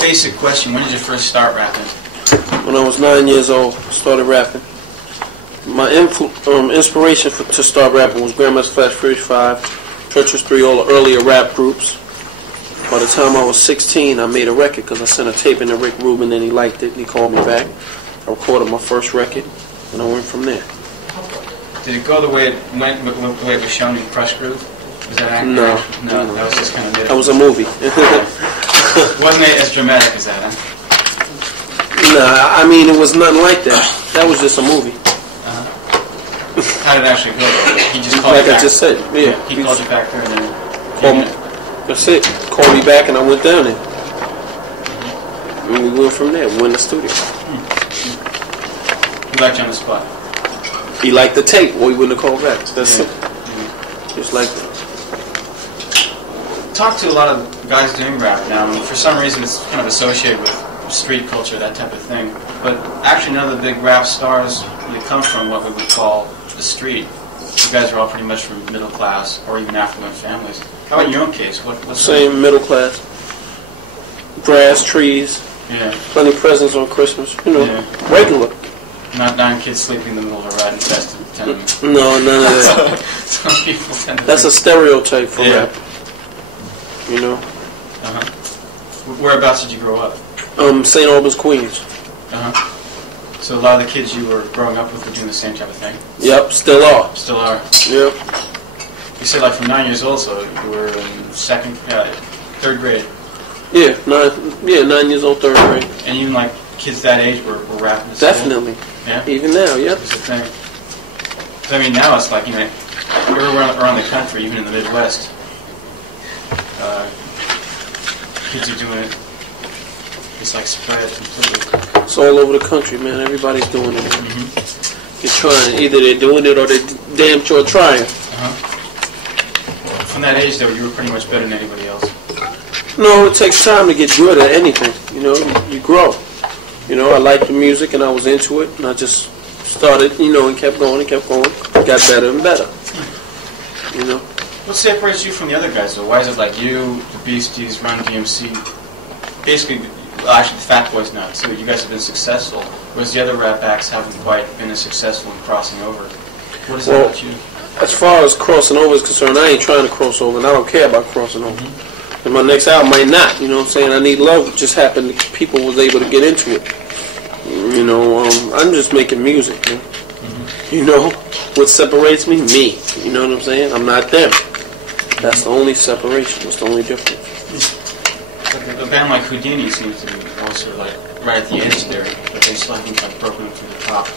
basic question. When did you first start rapping? When I was 9 years old, I started rapping. My inspiration to start rapping was Grandma's Flash Furious 5, Treacherous 3, all the earlier rap groups. By the time I was 16, I made a record because I sent a tape in to Rick Rubin and he liked it and he called me back. I recorded my first record and I went from there. Did it go the way it went, the way it was shown in Crush Groove? Was that accurate? No, that was just kind of it. That was a movie. Wasn't it as dramatic as that, huh? Nah, I mean, it was nothing like that. That was just a movie. How did it actually go? He just called you back. Like I just said, yeah. He called you back there and then... That's it. Called me back and I went down there. And we went from there. We went in the studio. He liked you on the spot? He liked the tape, or he wouldn't have called back. That's it. Just like that. Talk to a lot of guys doing rap now. I mean, for some reason, it's kind of associated with street culture, that type of thing. But actually, none of the big rap stars you come from what we would call the street. You guys are all pretty much from middle class or even affluent families. How about in your own case? What's same middle class. Grass, trees. Yeah. Plenty of presents on Christmas. You know, regular. Not 9 kids sleeping in the middle of a rat infested tenement. No, none of that. Some people tend to That's a stereotype for rap. You know. Whereabouts did you grow up? St. Albans, Queens. So a lot of the kids you were growing up with were doing the same type of thing? Yep, still are. Still are? Yep. You said like from 9 years old, so you were in third grade? Yeah, 9 years old, third grade. And even like kids that age were rapping? Definitely. Yeah? Even now, yeah. It's a thing. So, I mean, now it's like, you know, everywhere around the country, even in the Midwest, kids are doing it. It's like spread completely. It's all over the country, man. Everybody's doing it. They're trying. Either they're doing it or they're damn sure trying. From that age, though, you were pretty much better than anybody else. No, it takes time to get good at anything. You know, you grow. You know, I liked the music and I was into it, and I just started, you know, and kept going and kept going. Got better and better. You know. What separates you from the other guys, though? Why is it like you, the Beasties, Run DMC, basically, well, actually the Fat Boys now too, you guys have been successful, whereas the other rap acts haven't quite been as successful in crossing over. What is it about you? As far as crossing over is concerned, I ain't trying to cross over, and I don't care about crossing over. And my next album might not, you know what I'm saying? I Need Love just happened, people was able to get into it. You know, I'm just making music, man. You know, what separates me? Me. You know what I'm saying? I'm not them. That's the only separation. That's the only difference. A band like Houdini seems to be also like right at the edge there, but they still haven't like broken through the top.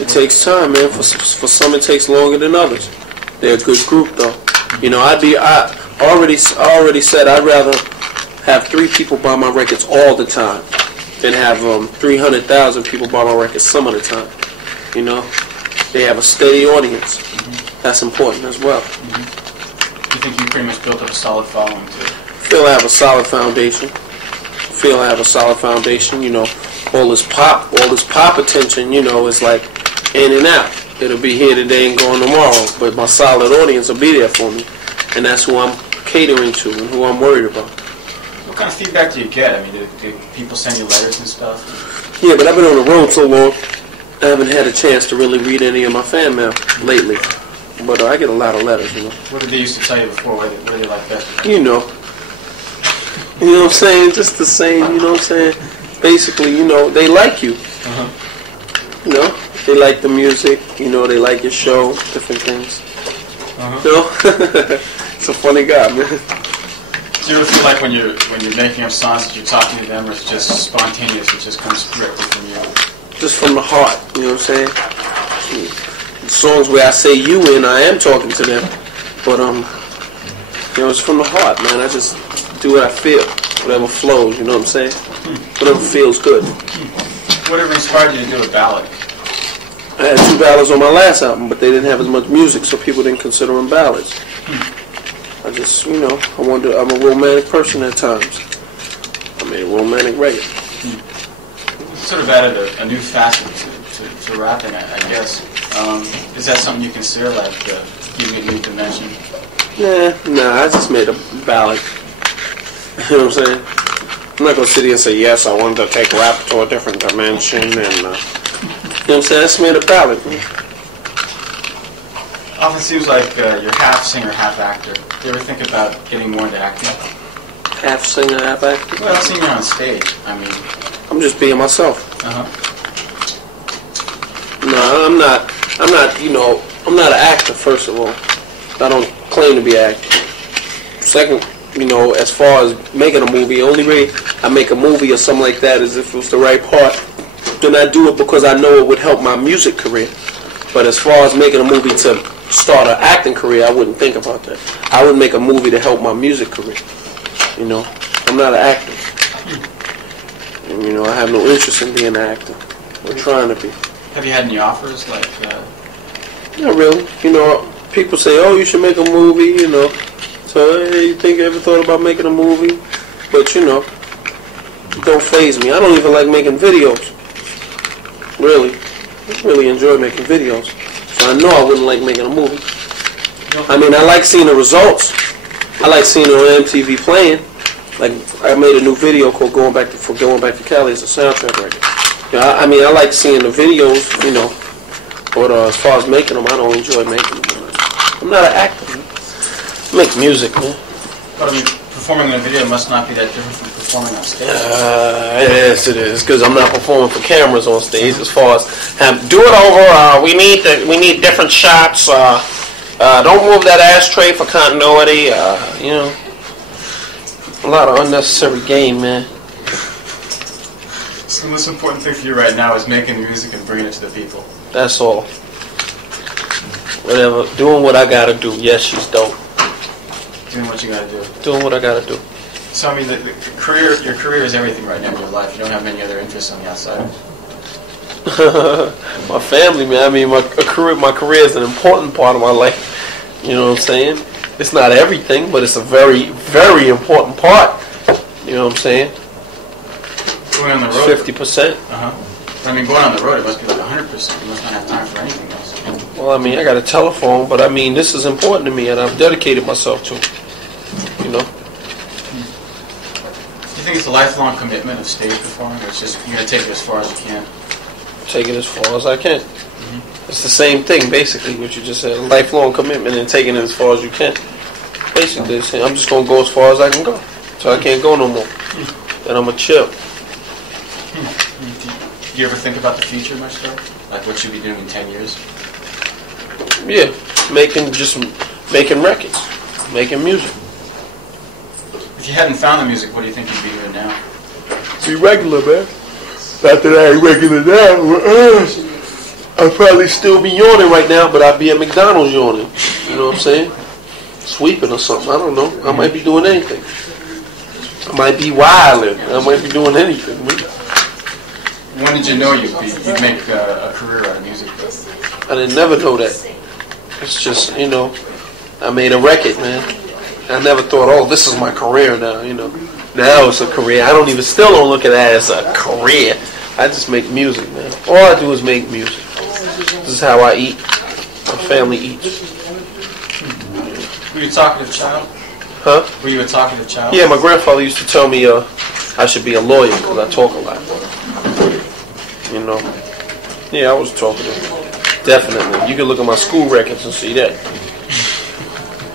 It takes time, man. For some, it takes longer than others. They're a good group, though. You know, I already said I'd rather have 3 people buy my records all the time than have 300,000 people buy my records some of the time. You know, they have a steady audience. That's important as well. You think you pretty much built up a solid following too? Feel I have a solid foundation. You know, all this pop attention, you know, is like in and out. It'll be here today and gone tomorrow, but my solid audience will be there for me, and that's who I'm catering to and who I'm worried about. What kind of feedback do you get? I mean, do people send you letters and stuff? Yeah, but I've been on the road so long, I haven't had a chance to really read any of my fan mail lately. But I get a lot of letters, you know. What did they used to tell you before? What do they like best? You know. You know what I'm saying? Just the same, you know what I'm saying? Basically, you know, they like you. You know, they like the music, you know, they like your show, different things. You know? It's a funny guy, man. Do you ever feel like when you're making up songs that you're talking to them, or it's just spontaneous, it just comes directly from you? Just from the heart, you know what I'm saying? Songs where I say you in, I am talking to them, but you know, it's from the heart, man. I just do what I feel, whatever flows, you know what I'm saying? Whatever feels good. Whatever inspired you to do a ballad? I had 2 ballads on my last album, but they didn't have as much music, so people didn't consider them ballads. I just, you know, I'm a romantic person at times. I made a romantic record. Sort of added a new facet to rapping, I guess. Is that something you consider, like, giving it a new dimension? Nah, I just made a ballad. You know what I'm saying? I'm not gonna sit here and say yes. I wanted to take rap to a different dimension, and you know what I'm saying. That's made a ballot. Often seems like you're half singer, half actor. Do you ever think about getting more into acting? Half singer, half actor. Well, I've seen you on stage. I mean, I'm just being myself. No, I'm not. You know, I'm not an actor. First of all, I don't claim to be an actor. Second, you know, as far as making a movie, the only way I make a movie or something like that is if it was the right part. Then I do it because I know it would help my music career. But as far as making a movie to start an acting career, I wouldn't think about that. I would make a movie to help my music career. You know, I'm not an actor. And, you know, I have no interest in being an actor or trying to be. Have you had any offers like? Not really. You know, people say, "Oh, you should make a movie." You know, so hey, you think you ever thought about making a movie? But you know, it don't faze me. I don't even like making videos. Really, I really enjoy making videos. So I know I wouldn't like making a movie. I mean, I like seeing the results. I like seeing it on MTV playing. Like I made a new video called "Going Back to Cali" as a soundtrack record. You know, I mean, I like seeing the videos, you know, but as far as making them, I don't enjoy making them. I'm not an actor, man. I make music, man. But I mean, performing in a video must not be that different from performing on stage. Yes, it is, because I'm not performing for cameras on stage. As far as do it over, we need different shots. Don't move that ashtray for continuity. You know, a lot of unnecessary game, man. So the most important thing for you right now is making music and bringing it to the people. That's all. Whatever. Doing what I gotta do. Yes, she's dope. Doing what you gotta do. Doing what I gotta do. So I mean, your career is everything right now in your life. You don't have any other interests on the outside. My family, man. I mean, my career is an important part of my life. You know what I'm saying? It's not everything, but it's a very, very important part. You know what I'm saying? Going on the road. 50%. I mean, going on the road, it must be like 100%. You must not have time for anything else. Well, I mean, I got a telephone, but I mean, this is important to me, and I've dedicated myself to it. You know. Do you think it's a lifelong commitment of stage performing, or it's just you're gonna take it as far as you can? Take it as far as I can. It's the same thing, basically, what you just said. Lifelong commitment and taking it as far as you can. Basically, I'm just gonna go as far as I can go. So I can't go no more. Then I'm gonna chill. Do you ever think about the future much, though? Like what you'll be doing in 10 years? Yeah, making records, making music. If you hadn't found the music, what do you think you'd be doing now? Be regular, man. Not that I ain't regular now. I'd probably still be yawning right now, but I'd be at McDonald's yawning. You know what I'm saying? Sweeping or something. I don't know. I might be doing anything. I might be wilding. I might be doing anything. When did you know you'd make a career out of music? I didn't never know that. It's just, you know, I made a record, man. I never thought, oh, this is my career now, you know. Now it's a career. I still don't look at that as a career. I just make music, man. All I do is make music. This is how I eat. My family eats. Were you a talkative child? Huh? Were you a talkative child? Yeah, my grandfather used to tell me I should be a lawyer because I talk a lot. You know? Yeah, I was talkative. Definitely. You can look at my school records and see that.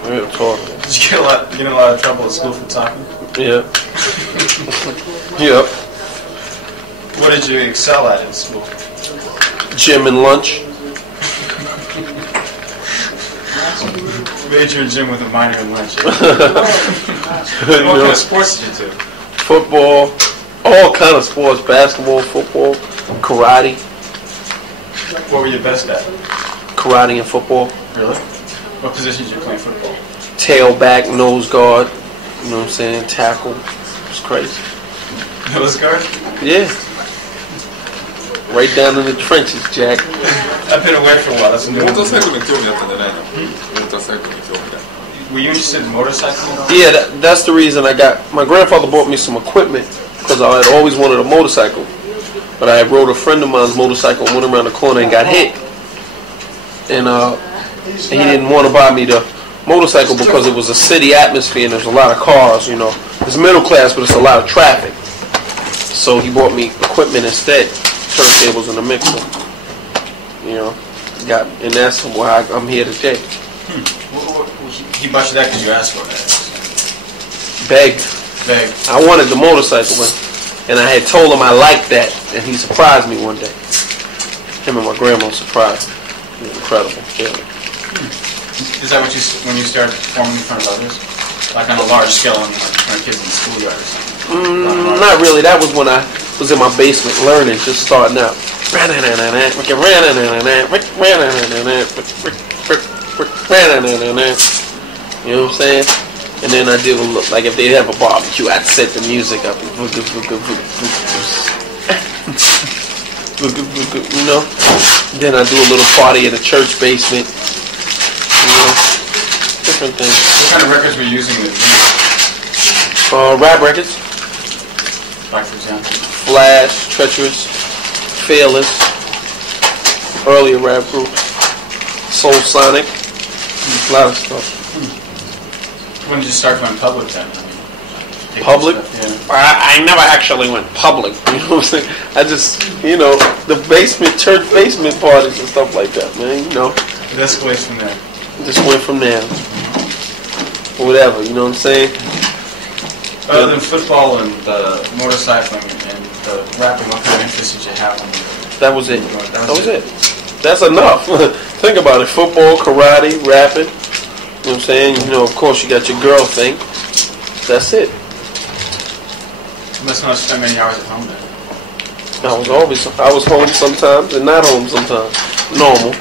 Real talkative. Did you get in a lot of trouble at school for talking? Yeah. Yep. What did you excel at in school? Gym and lunch. Major in gym with a minor in lunch. What kind of sports did you do? Football. All kind of sports. Basketball, football, karate. What were you best at? Karate and football. Really? What positions did you play football? Tailback, nose guard. You know what I'm saying? Tackle. It's crazy. Nose guard? Yeah. Right down in the trenches, Jack. I've been away for a while. That's a new one. Were you interested in motorcycling? Yeah, that's the reason I got... My grandfather bought me some equipment because I had always wanted a motorcycle. But I rode a friend of mine's motorcycle, went around the corner and got hit. And he didn't want to buy me the motorcycle because it was a city atmosphere and there's a lot of cars, you know. It's middle class, but it's a lot of traffic. So he bought me equipment instead, turntables and a mixer. You know, and that's why I'm here today. He bought you that because you asked for it. Begged. I wanted the motorcycle one, and I had told him I liked that, and he surprised me one day. Him and my grandma surprised me. It was incredible. Yeah. Is that what when you started performing in front of others? Like on a large scale, like in front of kids in the schoolyard or something? Not really. That was when I was in my basement learning, just starting out. You know what I'm saying? And then I did a look, like if they have a barbecue, I'd set the music up. You know? Then I do a little party in a church basement. You know? Different things. What kind of records were you using with rap records. Like for example? Flash, Treacherous, Fearless, earlier rap groups, Soul Sonic, a lot of stuff. When did you start going public then? Public? I never actually went public. You know what I'm saying? I just, you know, the basement, church basement parties and stuff like that, man. You know. It escalates from there. Just went from there. Whatever, you know what I'm saying? Other than football and motorcycling and rapping, what kind of interests did you have? That was it. That was it. That's enough. Think about it. Football, karate, rapping. You know what I'm saying? You know, of course, you got your girl thing. That's it. You must not have spent many hours at home then. I was home sometimes and not home sometimes. Normal.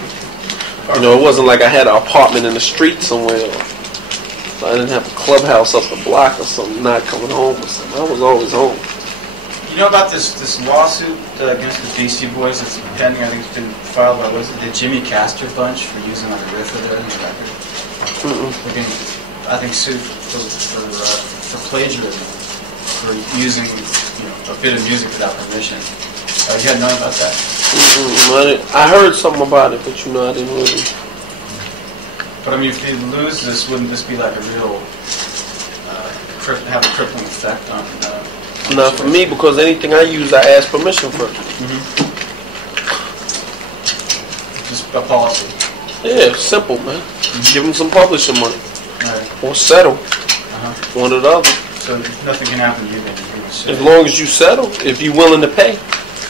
You know, it wasn't like I had an apartment in the street somewhere. I didn't have a clubhouse up the block or something, not coming home or something. I was always home. You know about this lawsuit against the Beastie Boys that's pending? I think it's been filed by, was it the Jimmy Castor bunch for using like a riff of theirs in the record? They're being, I think, sued for plagiarism, for using a bit of music without permission. You had known about that? I heard something about it, but I didn't really. But I mean, if they lose this, wouldn't this be like a real have a crippling effect on? Not for me, because anything I use, I ask permission for. Just a policy. Yeah, simple, man. Give them some publishing money, right. Or settle. One or the other. So nothing can happen to you then. As long as you settle, if you're willing to pay,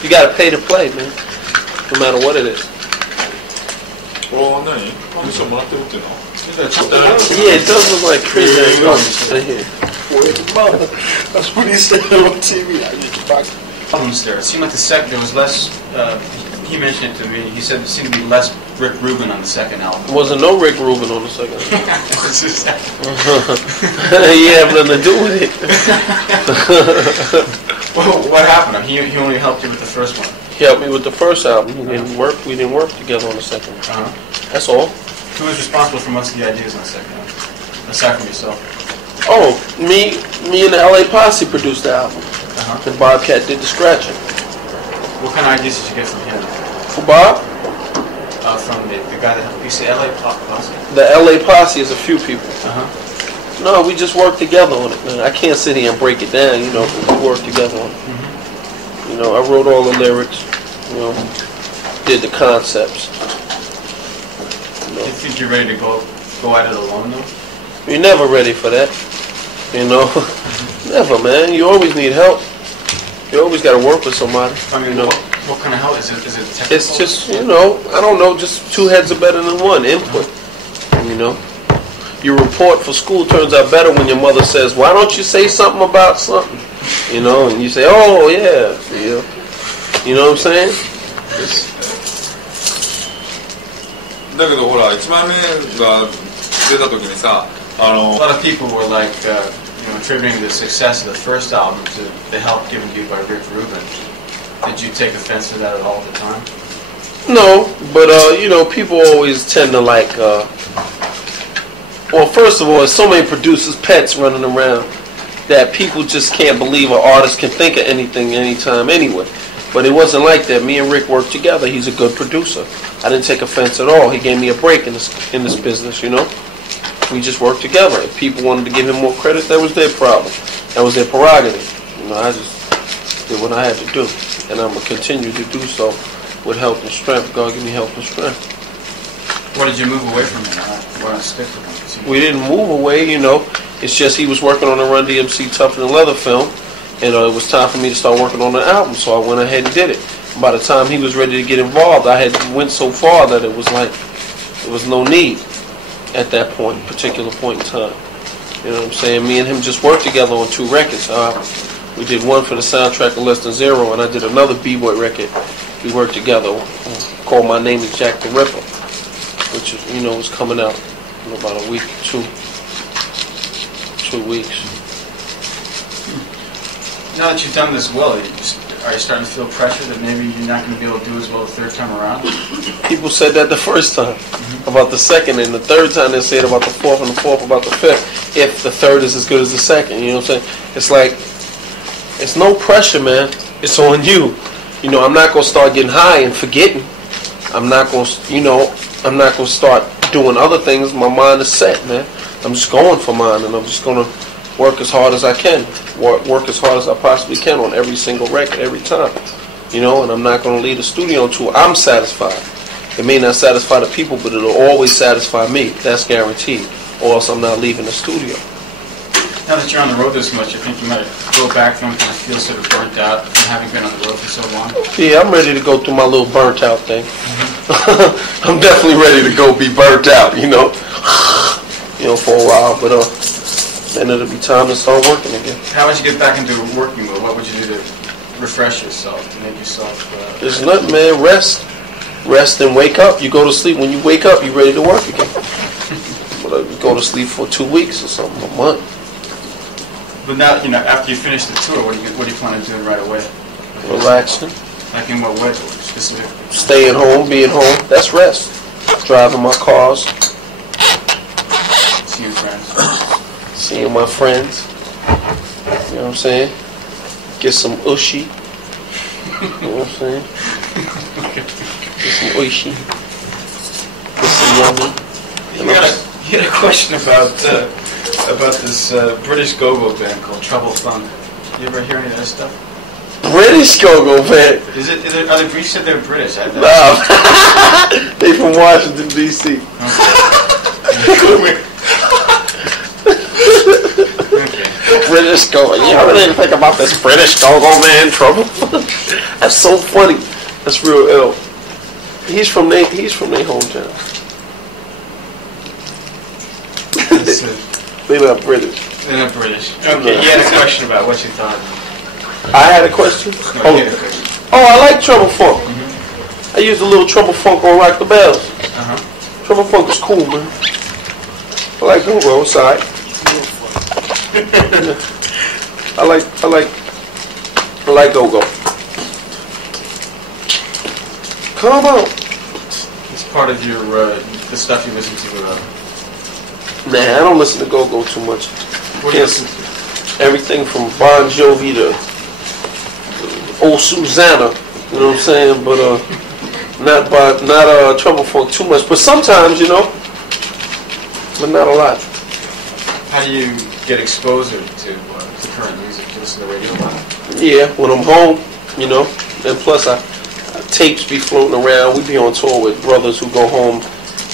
you got to pay to play, man. No matter what it is. Well, yeah, it does look like crazy. That's what he said on TV. There. It seemed like there was less. He mentioned it to me. He said there seemed to be less Rick Rubin on the second album. Wasn't no Rick Rubin on the second album. He had nothing to do with it. Well, what happened? He only helped you with the first one. He helped me with the first album. We didn't work together on the second one. That's all. Who was responsible for most of the ideas on the second album, aside from yourself? Oh, me and the LA Posse produced the album. And Bobcat did the scratching. What kind of ideas did you get from him? For Bob? From the guy that you say LA Posse? The LA Posse is a few people. No, we just work together on it, man. I can't sit here and break it down, we work together on it. I wrote all the lyrics, did the concepts. Do you think you're ready to go at it alone, though? You're never ready for that, Never, man. You always need help. You always got to work with somebody. I mean, what kind of help? Is it technical? It's just, I don't know, just two heads are better than one. Input, Your report for school turns out better when your mother says, why don't you say something about something? And you say, oh, yeah. You know what I'm saying? A lot of people were like, attributing the success of the first album to the help given to you by Rick Rubin. Did you take offense to that at all at the time? No, but people always tend to like. Well, first of all, there's so many producers' pets running around that people just can't believe an artist can think of anything anytime anyway. But it wasn't like that. Me and Rick worked together. He's a good producer. I didn't take offense at all. He gave me a break in this business, We just worked together. If people wanted to give him more credit, that was their problem. That was their prerogative. did what I had to do, and I'm gonna continue to do so with help and strength. God give me help and strength. What did you move away from him? Why not stick with him? We didn't move away, you know. It's just he was working on a Run DMC Tougher Than Leather film, and it was time for me to start working on the album, so I went ahead and did it. By the time he was ready to get involved, I had went so far that it was like there was no need at that particular point in time. You know what I'm saying? Me and him just worked together on 2 records. We did one for the soundtrack of Less Than Zero, and I did another B-Boy record. We worked together called My Name Is Jack the Ripper, which is, you know, was coming out in about a week or 2 weeks. Now that you've done this well, are you starting to feel pressure that maybe you're not going to be able to do as well the third time around? People said that the first time about the second, and the third time they said about the fourth, and the fourth about the fifth. If the third is as good as the second, you know what I'm saying? It's like, it's no pressure, man. It's on you. You know, I'm not going to start getting high and forgetting. I'm not going to, you know, I'm not going to start doing other things. My mind is set, man. I'm just going for mine, and I'm just going to work as hard as I can. Work as hard as I possibly can on every single record, every time. You know, and I'm not going to leave the studio until I'm satisfied. It may not satisfy the people, but it'll always satisfy me. That's guaranteed. Or else I'm not leaving the studio. Now that you're on the road this much, I think you might go back and kind of feel sort of burnt out from having been on the road for so long. Yeah, I'm ready to go through my little burnt out thing. I'm definitely ready to go be burnt out, you know. You know, for a while, but then it'll be time to start working again. How would you get back into working mode? What would you do to refresh yourself, to make yourself... There's nothing, man. Rest and wake up. You go to sleep. When you wake up, you're ready to work again. But you go to sleep for 2 weeks or something, a month. But now, you know, after you finish the tour, what do you plan on doing right away? Relaxing. Like in what way, specifically? Staying home, being home. That's rest. Driving my cars. Seeing friends. Seeing my friends. You know what I'm saying? Get some ushi. You know what I'm saying? Get some ushi. Get some yummy. You had a question about this British go-go band called Trouble Funk. You ever hear any of that stuff? British go-go band? Are they, you said they're British? No. They from Washington, D.C. Okay. British go-go. You ever didn't think about this British go-go man, Trouble? That's so funny. That's real ill. He's from their hometown. They're not British. They're not British. Okay, you had a question about what you thought. I had a question? No, you had a question. Oh, I like Trouble Funk. I used a little Trouble Funk on Rock the Bells. Trouble Funk is cool, man. I like go-go. It's alright. I like go-go. Come on. It's part of your the stuff you listen to. Nah, I don't listen to go-go too much. What do you listen to? Everything from Bon Jovi to old Susanna. You know what I'm saying? But not Trouble Funk too much. But sometimes, you know, but not a lot. How do you get exposure to current music? Do you listen to radio a lot? Yeah, when I'm home, you know, and plus tapes be floating around. We be on tour with brothers who go home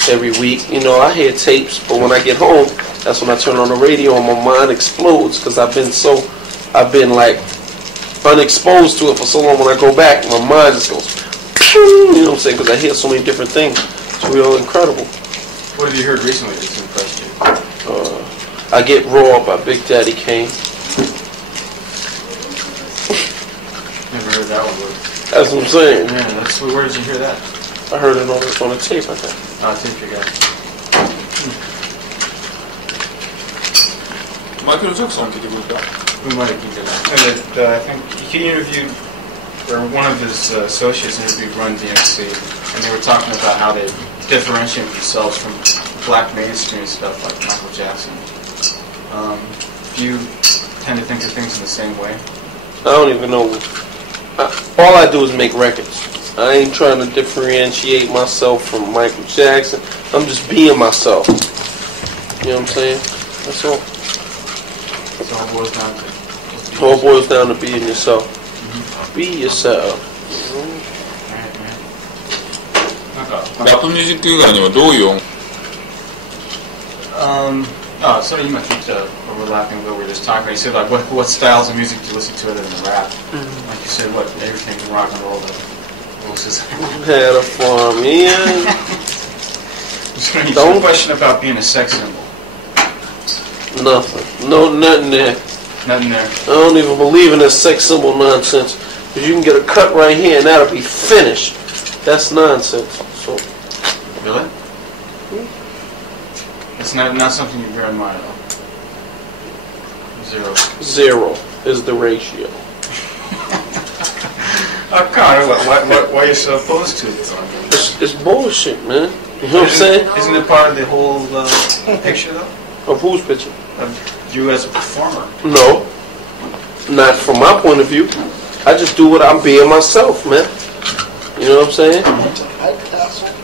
every week. You know, I hear tapes, but when I get home, that's when I turn on the radio and my mind explodes because I've been like unexposed to it for so long. When I go back, my mind just goes, you know what I'm saying? Because I hear so many different things. It's real incredible. What have you heard recently that's impressed you? I Get Raw by Big Daddy Kane. Never heard that one before. That's what I'm saying. Yeah, where did you hear that? I heard it on a tape, I think. Tape you got. Michael Jackson qui développe là. We might have given that. And I think he interviewed, or one of his associates interviewed Run DMC, and they were talking about how they differentiate themselves from black mainstream stuff like Michael Jackson. Do you tend to think of things in the same way? I don't even know. All I do is make records. I ain't trying to differentiate myself from Michael Jackson. I'm just being myself. You know what I'm saying? That's all. It all boils down to being yourself. Be yourself. なんかラップミュージック以外にはどういう音楽 So you might think overlapping a bit where there's talking. You said like what styles of music do you listen to other than rap? Like you said, what everything from rock and roll to Had a farm, yeah. Don't question about being a sex symbol. Nothing. No, nothing there. Nothing there. I don't even believe in that sex symbol nonsense. Because you can get a cut right here and that'll be finished. That's nonsense. So. Really? It's not something you bear in mind at all. 0. 0 is the ratio. Connor, why are you so opposed to this? It's bullshit, man. You know what I'm saying? Isn't it part of the whole picture, though? Of whose picture? Of you as a performer. No. Not from my point of view. I just do what I'm being myself, man. You know what I'm saying?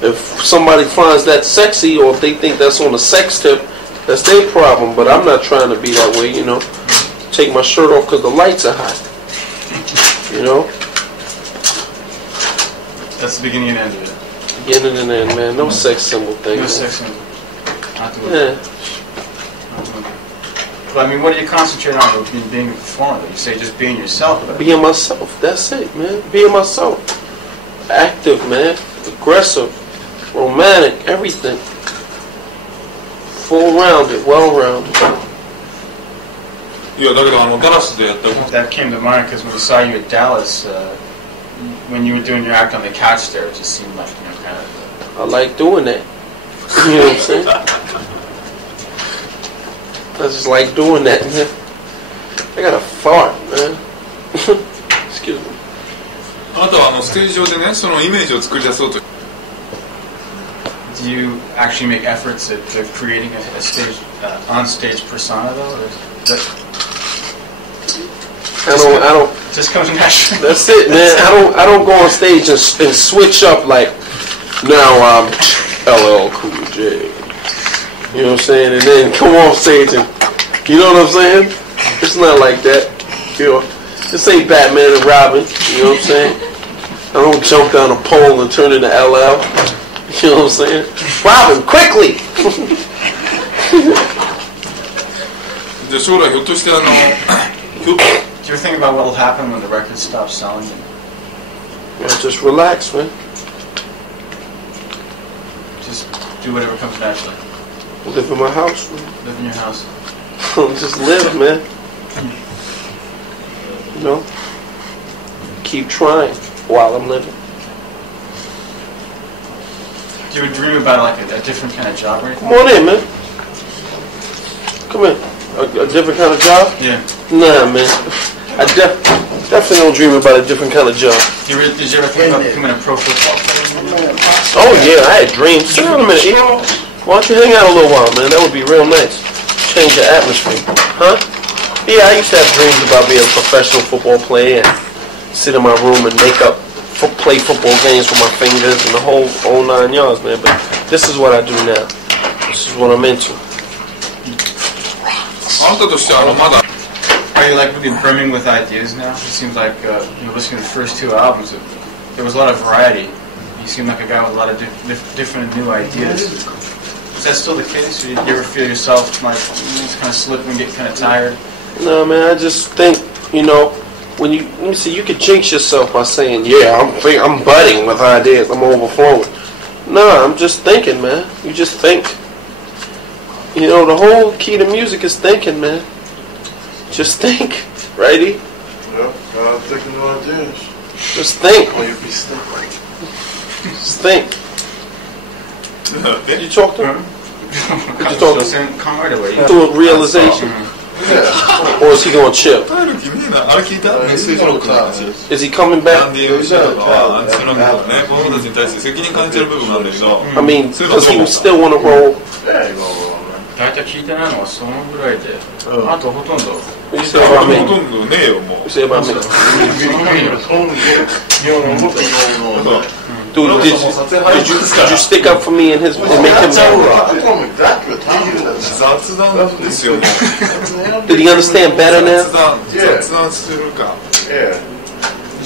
If somebody finds that sexy or if they think that's on a sex tip, that's their problem. But I'm not trying to be that way, you know. Take my shirt off because the lights are hot. You know? That's the beginning and end of it. Beginning and end, man. No sex symbol thing. No sex symbol. Not doing it. But I mean, what do you concentrate on with being a performer? You say just being yourself. But being myself. That's it, man. Being myself. Active, man. Aggressive. Romantic. Everything. Full-rounded. Well-rounded. That came to mind because when we saw you at Dallas, when you were doing your act on the couch there, it just seemed like, you know, kind of... I like doing that. You know what I'm saying? I just like doing that, man. I got a fart, man. Excuse me. あなたはステージ上でね、そのイメージを作り出そうと。Do you actually make efforts at creating a stage, on-stage persona, though? Or is that I don't. Just comes naturally. That's it, man. I don't go on stage and switch up like, now I'm LL Cool J. You know what I'm saying? And then come on stage and, you know what I'm saying? It's not like that. You know, this ain't Batman and Robin. You know what I'm saying? I don't jump down a pole and turn into LL. You know what I'm saying? Robin, quickly! じゃあ将来ひょっとしてDo you ever think about what will happen when the record stops selling? Yeah, just relax, man. Just do whatever comes naturally. Live in my house, man. Live in your house. Just live, man. You know? Keep trying while I'm living. Do you ever dream about like a different kind of job or anything? Come on in, man. Come in. A different kind of job? Yeah. Nah, man. I definitely don't dream about a different kind of job. Did you ever think about becoming a pro football player? Oh, yeah, I had dreams. Hang on a minute. Why don't you hang out a little while, man? That would be real nice. Change the atmosphere. Huh? Yeah, I used to have dreams about being a professional football player and sit in my room and play football games with my fingers and the whole 9 yards, man. But this is what I do now. This is what I'm into. Are you like really brimming with ideas now? It seems like listening to the first 2 albums, there was a lot of variety. You seem like a guy with a lot of different new ideas. Is that still the case? Or do you ever feel yourself like just kind of slipping and get kind of tired? No, man. I just think, you know, when you let me see, you could jinx yourself by saying, "Yeah, I'm budding with ideas. I'm overflowing." No, I'm just thinking, man. You just think. You know, the whole key to music is thinking, man. Just think, righty? Yeah, gotta think of new ideas. Just think. Or you'll be thinking. Just think. Did you talk to him? Did you talk to him? Do a realization? Yeah. Or is he going to chill? Is he coming back? I mean, does he still want to roll? Yeah, you know. 大体聞いてないのはそのぐらいで、あとほとんど。You say about me? ほとんどねえよもう。 You say about me? Dude, did you stick up for me and make him? 雑談ですよもう。 Did he understand better now? 雑談するか。Yeah.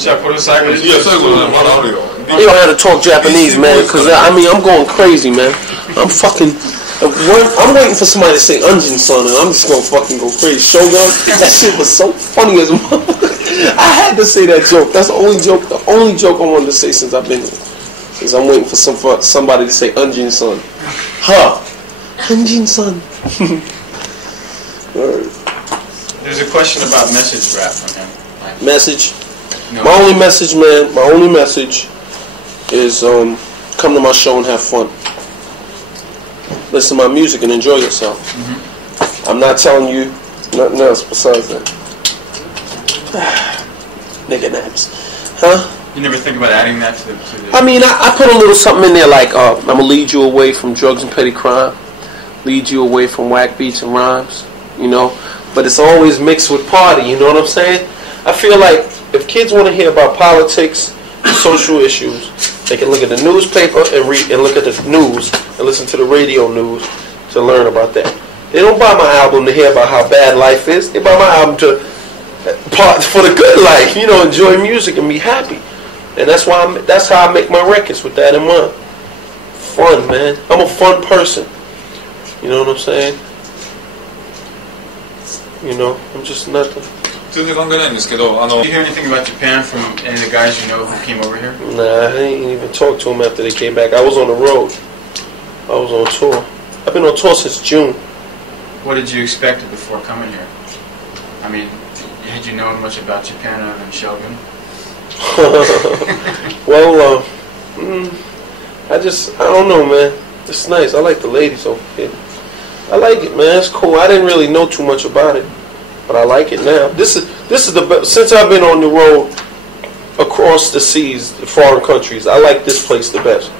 じゃあこれ最後に。いや、最後ね、まだあるよ。 You don't have to talk Japanese, man, because I mean, I'm going crazy, man. I'm fucking. I'm waiting for somebody to say Unjin son, and I'm just gonna fucking go crazy. Shogun, that shit was so funny as well. I had to say that joke. That's the only joke I wanted to say since I've been here. Is I'm waiting for somebody to say Unjin son. Huh? Unjin son. There's a question about message rap from him. Like, Message. no. My only message, man. My only message is come to my show and have fun. Listen to my music and enjoy yourself. I'm not telling you nothing else besides that. Nigga naps. Huh? You never think about adding that to the I mean, I put a little something in there like, I'm going to lead you away from drugs and petty crime. Lead you away from whack beats and rhymes. You know? But it's always mixed with party. You know what I'm saying? I feel like if kids want to hear about politics, social issues, they can look at the newspaper and read and look at the news and listen to the radio news to learn about that. They don't buy my album to hear about how bad life is. They buy my album for the good life. You know, enjoy music and be happy. And that's how I make my records with that in mind. Fun, man. I'm a fun person. You know what I'm saying? You know, I'm just nothing. 全然関係ないんですけど、 Did you hear anything about Japan from any of the guys you know who came over here? Nah, I ain't even talked to them after they came back. I was on the road. I was on tour. I've been on tour since June. What did you expect before coming here? I mean, had you known much about Japan other than Shogun? Well, I don't know, man. It's nice. I like the ladies over here. I like it, man. It's cool. I didn't really know too much about it, but I like it now. This is the best. Since I've been on the road across the seas, the foreign countries, I like this place the best.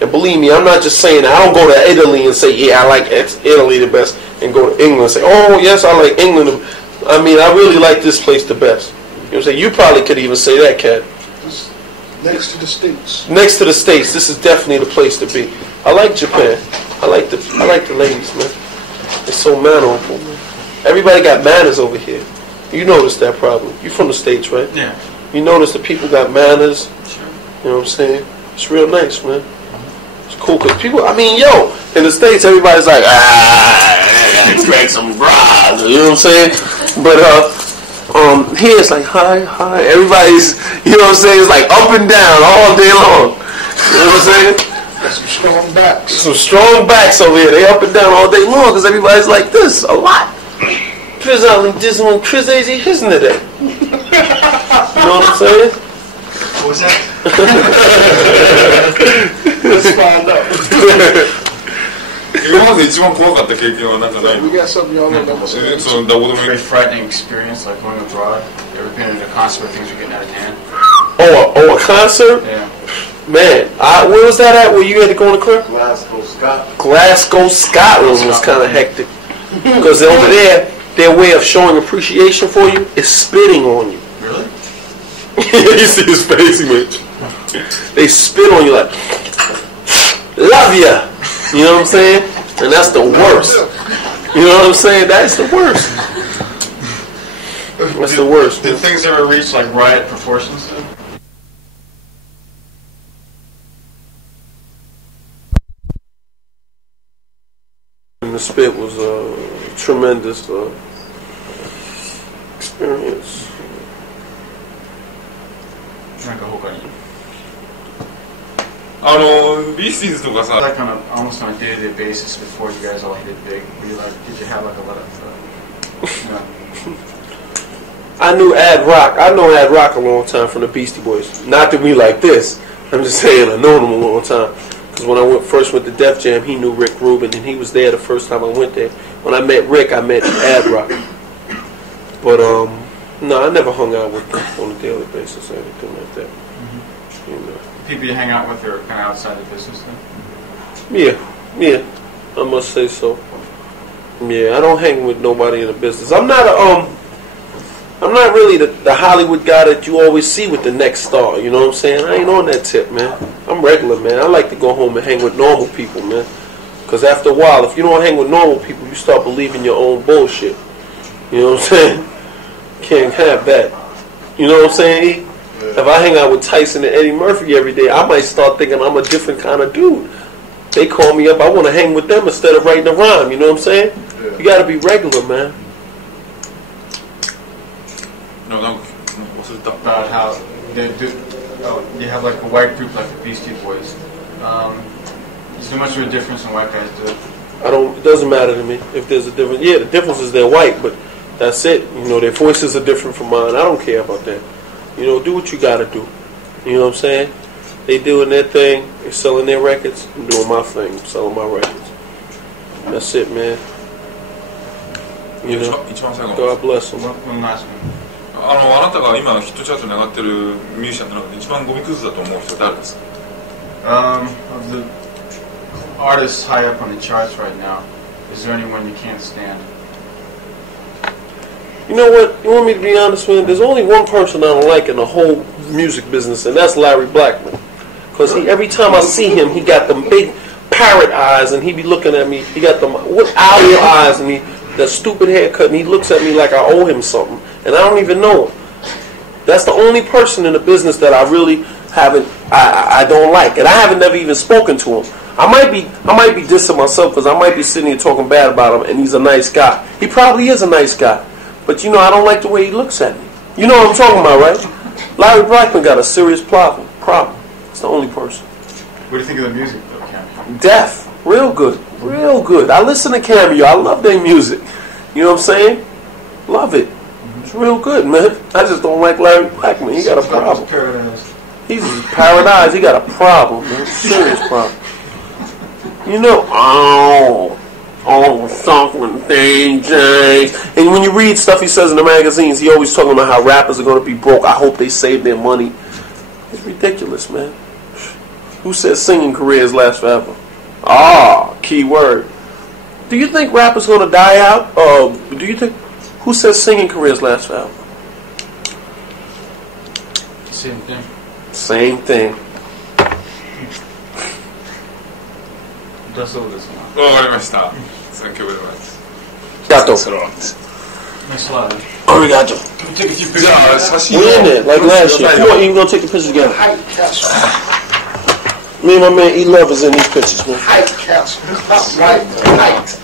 And believe me, I'm not just saying that. I don't go to Italy and say, yeah, I like Italy the best, and go to England and say, oh, yes, I like England. I mean, I really like this place the best. You know what I'm saying? You probably could even say that, Kat. Next to the States. Next to the States, this is definitely the place to be. I like Japan. I like the ladies, man. They're so mannerable, man. Everybody got manners over here. You notice that probably. You from the States, right? Yeah. You notice the people got manners. Sure. You know what I'm saying? It's real nice, man. It's cool because people, I mean, yo, in the States, everybody's like, crack some bras. You know what I'm saying? But here it's like, hi. Everybody's, you know what I'm saying? It's like up and down all day long. You know what I'm saying? Got some strong backs. Some strong backs over here. They up and down all day long because everybody's like this a lot. Chris only this one. Chris AZ isn't it? You know what I'm saying? What was that? Let's find out. 今まで一番怖かった経験はなんかない We got something y'all don't know. そのどこでもい Very い frightening experience, like going abroad. You ever been at a concert where things are getting out of hand? Oh, a concert? Yeah. Man, where was that at? Where you had to go on the clip? Glasgow, Scotland. Glasgow, Scotland was kind of hectic because over there, their way of showing appreciation for you is spitting on you. Really? You see his face, man. They spit on you like, love ya. You know what I'm saying? And that's the worst. You know what I'm saying? That's the worst. That's the worst. Did things ever reach like riot proportions? And the spit was a tremendous experience. Drink a whole bunch. ビースティーズとかさ Like almost on a day-to-day basis before you guys all hit it big, were you like, did you have like a lot of, I knew Ad Rock. I know Ad Rock a long time from the Beastie Boys. Not that we like this. I'm just saying I known him a long time. Because when I first went to Def Jam, he knew Rick Rubin, and he was there the first time I went there. When I met Rick, I met Ad Rock. But no, I never hung out with them on a daily basis or anything like that. You know. people you hang out with are kind of outside the business then? Yeah, I must say so. Yeah, I don't hang with nobody in the business. I'm not really the Hollywood guy that you always see with the next star. You know what I'm saying? I ain't on that tip, man. I'm regular, man. I like to go home and hang with normal people, man. Because after a while, if you don't hang with normal people, you start believing your own bullshit. You know what I'm saying? Can't have that. You know what I'm saying, E? Yeah. If I hang out with Tyson and Eddie Murphy every day, I might start thinking I'm a different kind of dude. They call me up, I want to hang with them instead of writing a rhyme, you know what I'm saying? You got to be regular, man. No, なんか忘れた。 About how they do. Oh, you have like a white group like the Beastie Boys. Is there much of a difference in white guys do it? It doesn't matter to me if there's a difference. Yeah, the difference is they're white, but that's it. You know, their voices are different from mine. I don't care about that. You know, do what you got to do. You know what I'm saying? They doing their thing. They're selling their records. I'm doing my thing. I'm selling my records. That's it, man. You know, 一番最後。 God bless them. One last one. あなたが今ヒットチャートに上がってるミュージシャンの中で一番ゴミクズだと思う人誰ですか？ Of the artists high up on the charts right now, is there anyone you can't stand? You know what? You want me to be honest, man? There's only one person I don't like in the whole music business, and that's Larry Blackman. Because every time I see him, he got them big parrot eyes, and he be looking at me. He got them owl eyes, and that stupid haircut, and he looks at me like I owe him something, and I don't even know him. That's the only person in the business that I really I don't like, and I haven't never even spoken to him. I might be dissing myself because I might be sitting here talking bad about him, and he's a nice guy. He probably is a nice guy, but you know I don't like the way he looks at me. You know what I'm talking about, right? Larry Blackman got a serious problem. It's the only person. What do you think of the music, though, Cameo? Deaf, real good. I listen to Cameo. I love their music. You know what I'm saying? Love it. It's real good, man. I just don't like Larry Blackman. He got a problem. He's paradise. He got a problem, man. Serious problem. You know, something thing, James. And when you read stuff he says in the magazines, he always talking about how rappers are going to be broke. I hope they save their money. It's ridiculous, man. Who says singing careers last forever? Key word. Do you think rappers going to die out? Do you think? Who says singing careers last forever? Same thing. Same thing. だそうですな。わかりました。Thank you very much. Gato. Next slide. Arigato. Can we take a few pictures? じゃあ写真を We're in there, like last year. Come on, you can go take the pictures together. Hype castle. Me and my man E Love is in these pictures, man. Hype castle. Not right, height.